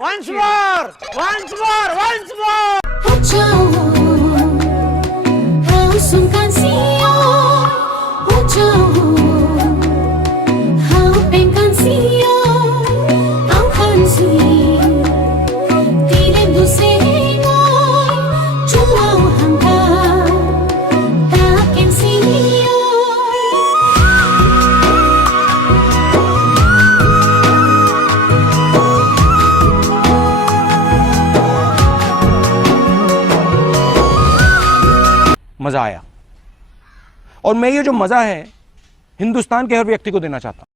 Once more! Once more! Once more! मजा आया और मैं ये जो मजा है हिंदुस्तान के हर व्यक्ति को देना चाहता हूं।